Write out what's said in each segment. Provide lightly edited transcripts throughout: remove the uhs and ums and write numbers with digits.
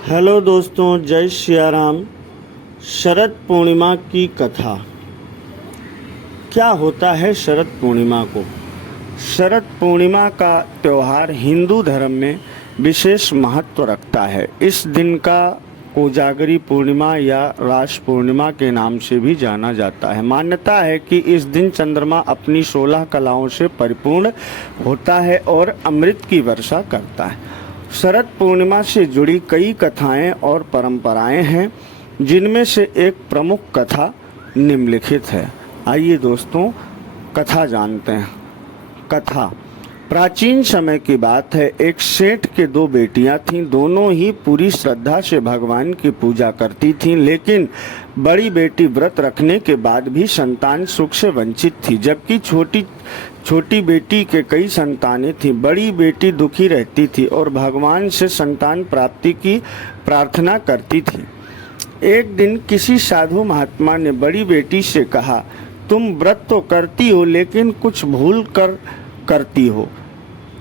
Hello दोस्तों, जय सिया राम। शरद पूर्णिमा की कथा। क्या होता है शरद पूर्णिमा को? शरद पूर्णिमा का त्यौहार हिंदू धर्म में विशेष महत्व रखता है। इस दिन का कोजागरी पूर्णिमा या रास पूर्णिमा के नाम से भी जाना जाता है। मान्यता है कि इस दिन चंद्रमा अपनी 16 कलाओं से परिपूर्ण होता है और अमृत की वर्षा करता है। शरद पूर्णिमा से जुड़ी कई कथाएं और परंपराएं हैं, जिनमें से एक प्रमुख कथा निम्नलिखित है। आइए दोस्तों, कथा जानते हैं। कथा प्राचीन समय की बात है। एक सेठ के दो बेटियां थीं। दोनों ही पूरी श्रद्धा से भगवान की पूजा करती थीं, लेकिन बड़ी बेटी व्रत रखने के बाद भी संतान सुख से वंचित थी, जबकि छोटी बेटी के कई संतानें थीं। बड़ी बेटी दुखी रहती थी और भगवान से संतान प्राप्ति की प्रार्थना करती थी। एक दिन किसी साधु महात्मा ने बड़ी बेटी से कहा, तुम व्रत तो करती हो, लेकिन कुछ भूल कर करती हो।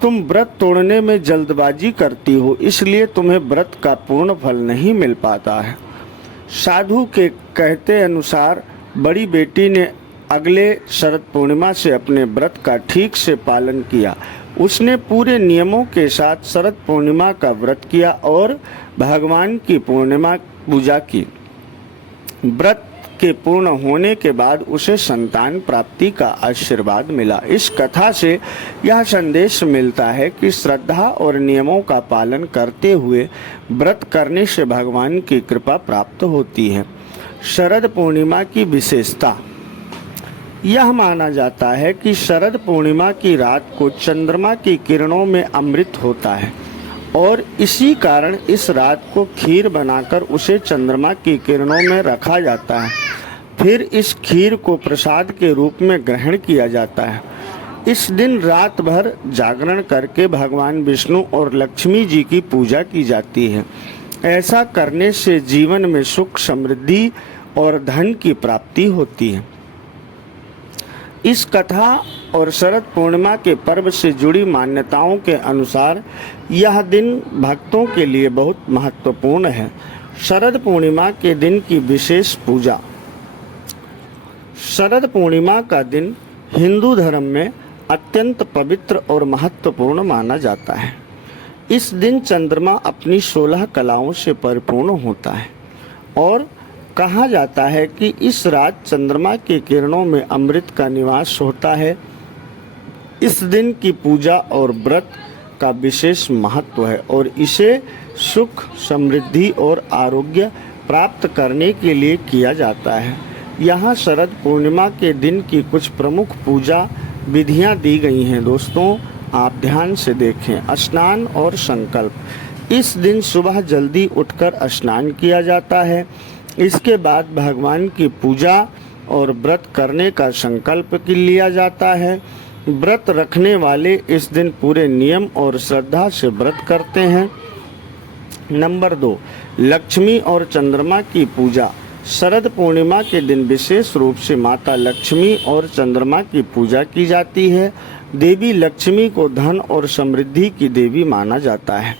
तुम व्रत तोड़ने में जल्दबाजी करती हो, इसलिए तुम्हें व्रत का पूर्ण फल नहीं मिल पाता है। साधु के कहते अनुसार बड़ी बेटी ने अगले शरद पूर्णिमा से अपने व्रत का ठीक से पालन किया। उसने पूरे नियमों के साथ शरद पूर्णिमा का व्रत किया और भगवान की पूर्णिमा पूजा की। व्रत के पूर्ण होने के बाद उसे संतान प्राप्ति का आशीर्वाद मिला। इस कथा से यह संदेश मिलता है कि श्रद्धा और नियमों का पालन करते हुए व्रत करने से भगवान की कृपा प्राप्त होती है। शरद पूर्णिमा की विशेषता। यह माना जाता है कि शरद पूर्णिमा की रात को चंद्रमा की किरणों में अमृत होता है और इसी कारण इस रात को खीर बनाकर उसे चंद्रमा की किरणों में रखा जाता है। फिर इस खीर को प्रसाद के रूप में ग्रहण किया जाता है। इस दिन रात भर जागरण करके भगवान विष्णु और लक्ष्मी जी की पूजा की जाती है। ऐसा करने से जीवन में सुख, समृद्धि और धन की प्राप्ति होती है। इस कथा और शरद पूर्णिमा के पर्व से जुड़ी मान्यताओं के अनुसार यह दिन भक्तों के लिए बहुत महत्वपूर्ण है। शरद पूर्णिमा के दिन की विशेष पूजा। शरद पूर्णिमा का दिन हिंदू धर्म में अत्यंत पवित्र और महत्वपूर्ण माना जाता है। इस दिन चंद्रमा अपनी 16 कलाओं से परिपूर्ण होता है और कहा जाता है कि इस रात चंद्रमा की किरणों में अमृत का निवास होता है। इस दिन की पूजा और व्रत का विशेष महत्व है और इसे सुख, समृद्धि और आरोग्य प्राप्त करने के लिए किया जाता है। यहाँ शरद पूर्णिमा के दिन की कुछ प्रमुख पूजा विधियाँ दी गई हैं। दोस्तों, आप ध्यान से देखें। स्नान और संकल्प। इस दिन सुबह जल्दी उठकर स्नान किया जाता है। इसके बाद भगवान की पूजा और व्रत करने का संकल्प लिया जाता है। व्रत रखने वाले इस दिन पूरे नियम और श्रद्धा से व्रत करते हैं। नंबर 2, लक्ष्मी और चंद्रमा की पूजा। शरद पूर्णिमा के दिन विशेष रूप से माता लक्ष्मी और चंद्रमा की पूजा की जाती है। देवी लक्ष्मी को धन और समृद्धि की देवी माना जाता है,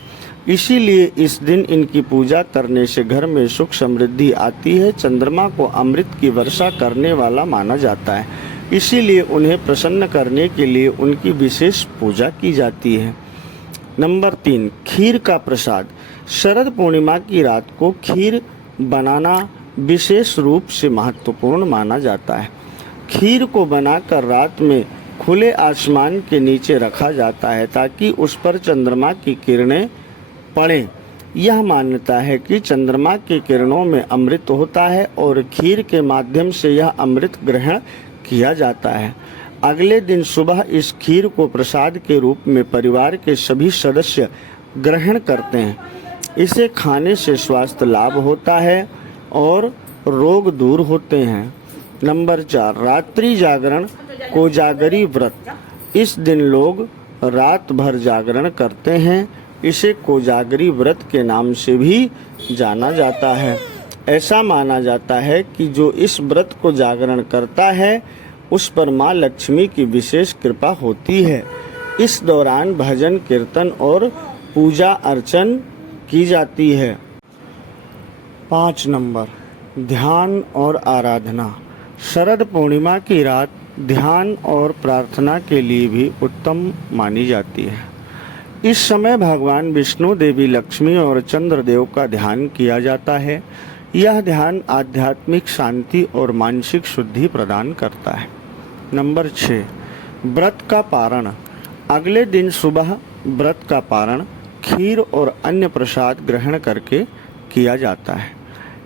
इसीलिए इस दिन इनकी पूजा करने से घर में सुख समृद्धि आती है। चंद्रमा को अमृत की वर्षा करने वाला माना जाता है, इसीलिए उन्हें प्रसन्न करने के लिए उनकी विशेष पूजा की जाती है। नंबर 3, खीर का प्रसाद। शरद पूर्णिमा की रात को खीर बनाना विशेष रूप से महत्वपूर्ण माना जाता है। खीर को बनाकर रात में खुले आसमान के नीचे रखा जाता है ताकि उस पर चंद्रमा की किरणें पड़ें। यह मान्यता है कि चंद्रमा की किरणों में अमृत होता है और खीर के माध्यम से यह अमृत ग्रहण किया जाता है। अगले दिन सुबह इस खीर को प्रसाद के रूप में परिवार के सभी सदस्य ग्रहण करते हैं। इसे खाने से स्वास्थ्य लाभ होता है और रोग दूर होते हैं। नंबर 4, रात्रि जागरण, कोजागरी व्रत। इस दिन लोग रात भर जागरण करते हैं। इसे कोजागरी व्रत के नाम से भी जाना जाता है। ऐसा माना जाता है कि जो इस व्रत को जागरण करता है उस पर माँ लक्ष्मी की विशेष कृपा होती है। इस दौरान भजन, कीर्तन और पूजा अर्चन की जाती है। 5 नंबर, ध्यान और आराधना। शरद पूर्णिमा की रात ध्यान और प्रार्थना के लिए भी उत्तम मानी जाती है। इस समय भगवान विष्णु, देवी लक्ष्मी और चंद्रदेव का ध्यान किया जाता है। यह ध्यान आध्यात्मिक शांति और मानसिक शुद्धि प्रदान करता है। नंबर 6, व्रत का पारण। अगले दिन सुबह व्रत का पारण खीर और अन्य प्रसाद ग्रहण करके किया जाता है।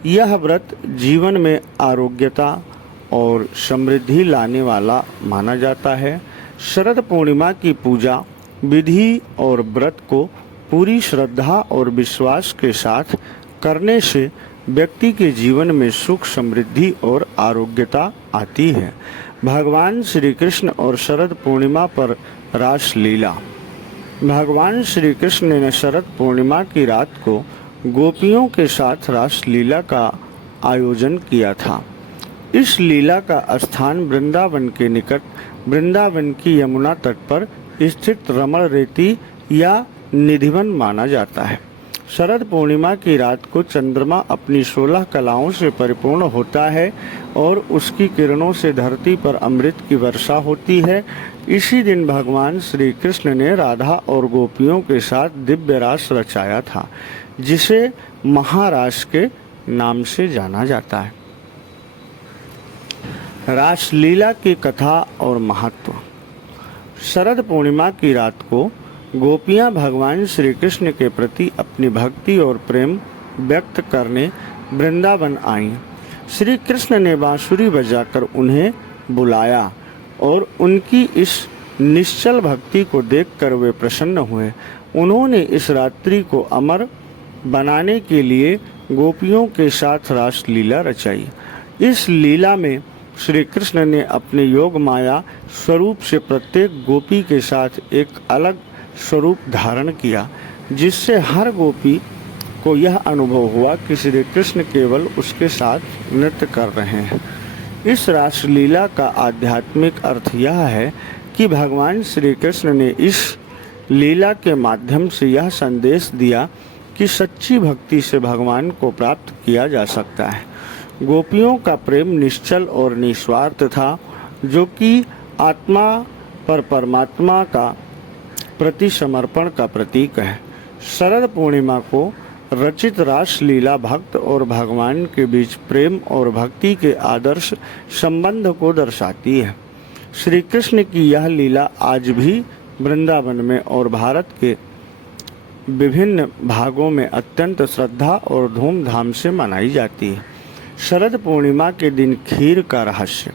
यह व्रत जीवन में आरोग्यता और समृद्धि लाने वाला माना जाता है। शरद पूर्णिमा की पूजा विधि और व्रत को पूरी श्रद्धा और विश्वास के साथ करने से व्यक्ति के जीवन में सुख, समृद्धि और आरोग्यता आती है। भगवान श्री कृष्ण और शरद पूर्णिमा पर रास लीला। भगवान श्री कृष्ण ने शरद पूर्णिमा की रात को गोपियों के साथ रास लीला का आयोजन किया था। इस लीला का स्थान वृंदावन के निकट वृंदावन की यमुना तट पर स्थित रमण रेती या निधिवन माना जाता है। शरद पूर्णिमा की रात को चंद्रमा अपनी 16 कलाओं से परिपूर्ण होता है और उसकी किरणों से धरती पर अमृत की वर्षा होती है। इसी दिन भगवान श्री कृष्ण ने राधा और गोपियों के साथ दिव्य रास रचाया था, जिसे महारास के नाम से जाना जाता है। रासलीला की कथा और महत्व। शरद पूर्णिमा की रात को गोपियां भगवान श्री कृष्ण के प्रति अपनी भक्ति और प्रेम व्यक्त करने वृंदावन आईं। श्री कृष्ण ने बांसुरी बजाकर उन्हें बुलाया और उनकी इस निश्चल भक्ति को देखकर वे प्रसन्न हुए। उन्होंने इस रात्रि को अमर बनाने के लिए गोपियों के साथ रास लीला रचाई। इस लीला में श्री कृष्ण ने अपने योग माया स्वरूप से प्रत्येक गोपी के साथ एक अलग स्वरूप धारण किया, जिससे हर गोपी को यह अनुभव हुआ कि श्री कृष्ण केवल उसके साथ नृत्य कर रहे हैं। इस रासलीला का आध्यात्मिक अर्थ यह है कि भगवान श्री कृष्ण ने इस लीला के माध्यम से यह संदेश दिया कि सच्ची भक्ति से भगवान को प्राप्त किया जा सकता है। गोपियों का प्रेम निश्चल और निस्वार्थ था, जो कि आत्मा पर परमात्मा का प्रति समर्पण का प्रतीक है। शरद पूर्णिमा को रचित रास लीला भक्त और भगवान के बीच प्रेम और भक्ति के आदर्श संबंध को दर्शाती है। श्री कृष्ण की यह लीला आज भी वृंदावन में और भारत के विभिन्न भागों में अत्यंत श्रद्धा और धूमधाम से मनाई जाती है। शरद पूर्णिमा के दिन खीर का रहस्य।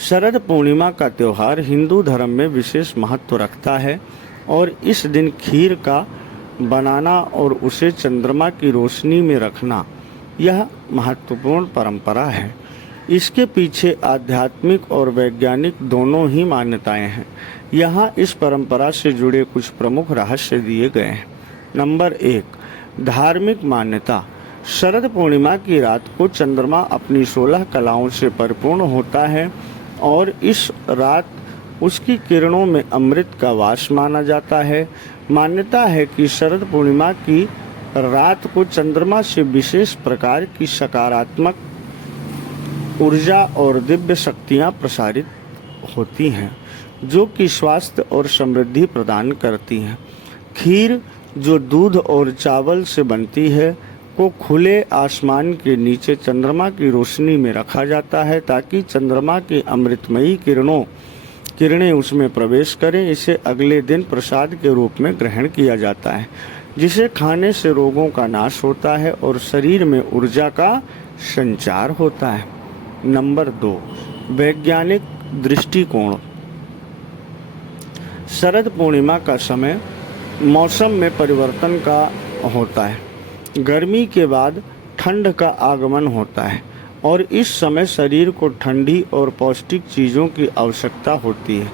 शरद पूर्णिमा का त्यौहार हिंदू धर्म में विशेष महत्व रखता है और इस दिन खीर का बनाना और उसे चंद्रमा की रोशनी में रखना यह महत्वपूर्ण परंपरा है। इसके पीछे आध्यात्मिक और वैज्ञानिक दोनों ही मान्यताएं हैं। यहाँ इस परंपरा से जुड़े कुछ प्रमुख रहस्य दिए गए हैं। नंबर 1, धार्मिक मान्यता। शरद पूर्णिमा की रात को चंद्रमा अपनी 16 कलाओं से परिपूर्ण होता है और इस रात उसकी किरणों में अमृत का वास माना जाता है। मान्यता है कि शरद पूर्णिमा की रात को चंद्रमा से विशेष प्रकार की सकारात्मक ऊर्जा और दिव्य शक्तियाँ प्रसारित होती हैं, जो कि स्वास्थ्य और समृद्धि प्रदान करती हैं। खीर, जो दूध और चावल से बनती है, को खुले आसमान के नीचे चंद्रमा की रोशनी में रखा जाता है ताकि चंद्रमा की अमृतमयी किरणें उसमें प्रवेश करें। इसे अगले दिन प्रसाद के रूप में ग्रहण किया जाता है, जिसे खाने से रोगों का नाश होता है और शरीर में ऊर्जा का संचार होता है। नंबर 2, वैज्ञानिक दृष्टिकोण। शरद पूर्णिमा का समय मौसम में परिवर्तन का होता है। गर्मी के बाद ठंड का आगमन होता है और इस समय शरीर को ठंडी और पौष्टिक चीज़ों की आवश्यकता होती है।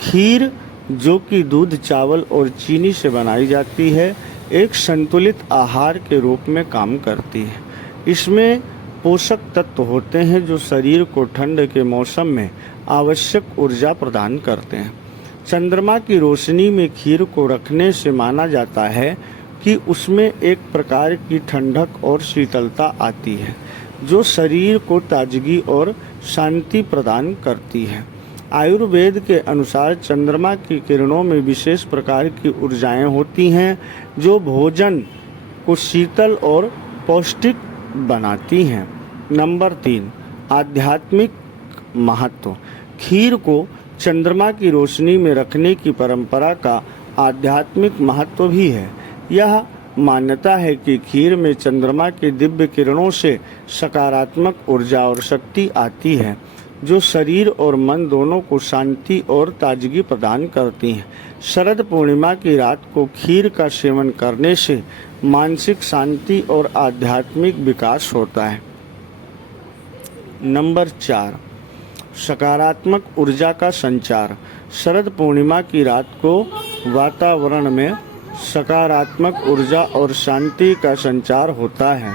खीर, जो कि दूध, चावल और चीनी से बनाई जाती है, एक संतुलित आहार के रूप में काम करती है। इसमें पोषक तत्व होते हैं जो शरीर को ठंड के मौसम में आवश्यक ऊर्जा प्रदान करते हैं। चंद्रमा की रोशनी में खीर को रखने से माना जाता है कि उसमें एक प्रकार की ठंडक और शीतलता आती है जो शरीर को ताजगी और शांति प्रदान करती है। आयुर्वेद के अनुसार चंद्रमा की किरणों में विशेष प्रकार की ऊर्जाएं होती हैं जो भोजन को शीतल और पौष्टिक बनाती हैं। नंबर 3, आध्यात्मिक महत्व। खीर को चंद्रमा की रोशनी में रखने की परंपरा का आध्यात्मिक महत्व भी है। यह मान्यता है कि खीर में चंद्रमा की दिव्य किरणों से सकारात्मक ऊर्जा और शक्ति आती है जो शरीर और मन दोनों को शांति और ताजगी प्रदान करती हैं। शरद पूर्णिमा की रात को खीर का सेवन करने से मानसिक शांति और आध्यात्मिक विकास होता है। नंबर 4, सकारात्मक ऊर्जा का संचार। शरद पूर्णिमा की रात को वातावरण में सकारात्मक ऊर्जा और शांति का संचार होता है।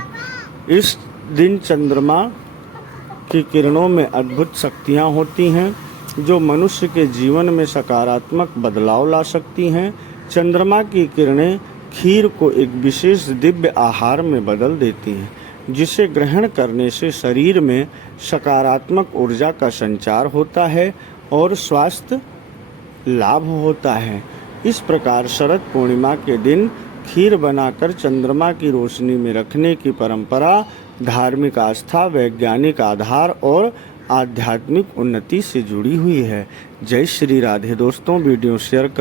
इस दिन चंद्रमा की किरणों में अद्भुत शक्तियाँ होती हैं जो मनुष्य के जीवन में सकारात्मक बदलाव ला सकती हैं। चंद्रमा की किरणें खीर को एक विशेष दिव्य आहार में बदल देती हैं जिसे ग्रहण करने से शरीर में सकारात्मक ऊर्जा का संचार होता है और स्वास्थ्य लाभ होता है। इस प्रकार शरद पूर्णिमा के दिन खीर बनाकर चंद्रमा की रोशनी में रखने की परंपरा धार्मिक आस्था, वैज्ञानिक आधार और आध्यात्मिक उन्नति से जुड़ी हुई है। जय श्री राधे। दोस्तों, वीडियो शेयर कर